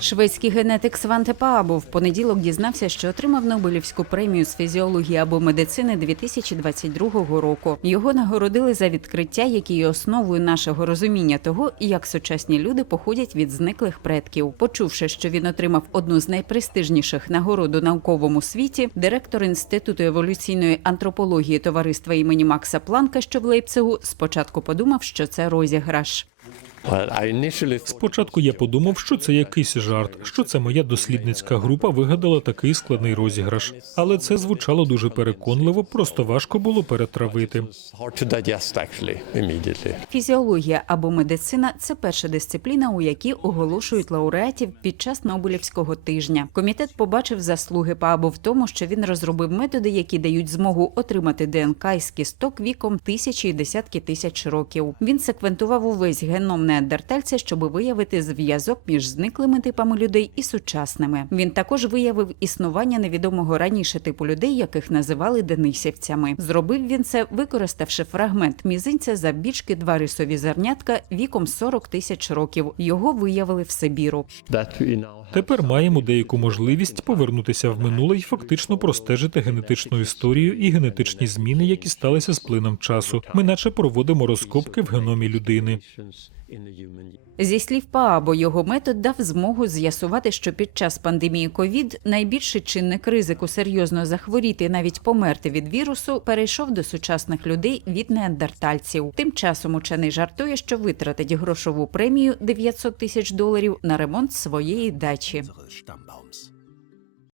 Шведський генетик Сванте Паабо в понеділок дізнався, що отримав Нобелівську премію з фізіології або медицини 2022 року. Його нагородили за відкриття, які є основою нашого розуміння того, як сучасні люди походять від зниклих предків. Почувши, що він отримав одну з найпрестижніших нагород у науковому світі, директор інституту еволюційної антропології товариства імені Макса Планка, що в Лейпцигу, спочатку подумав, що це розіграш. Спочатку я подумав, що це якийсь жарт, що це моя дослідницька група вигадала такий складний розіграш. Але це звучало дуже переконливо, просто важко було перетравити. Фізіологія або медицина це перша дисципліна, у якій оголошують лауреатів під час Нобелівського тижня. Комітет побачив заслуги Паабо в тому, що він розробив методи, які дають змогу отримати ДНК із кісток віком тисячі і десятки тисяч років. Він секвентував увесь геном неандертальця, щоб виявити зв'язок між зниклими типами людей і сучасними. Він також виявив існування невідомого раніше типу людей, яких називали денисівцями. Зробив він це, використавши фрагмент мізинця завбільшки два рисові зернятка віком 40 тисяч років. Його виявили в Сибіру. Тепер маємо деяку можливість повернутися в минуле і фактично простежити генетичну історію і генетичні зміни, які сталися з плином часу. Ми наче проводимо розкопки в геномі людини. Зі слів Паабо, його метод дав змогу з'ясувати, що під час пандемії ковід найбільший чинник ризику серйозно захворіти навіть померти від вірусу перейшов до сучасних людей від неандертальців. Тим часом учений жартує, що витратить грошову премію 900 тисяч доларів на ремонт своєї дачі. Mädchen.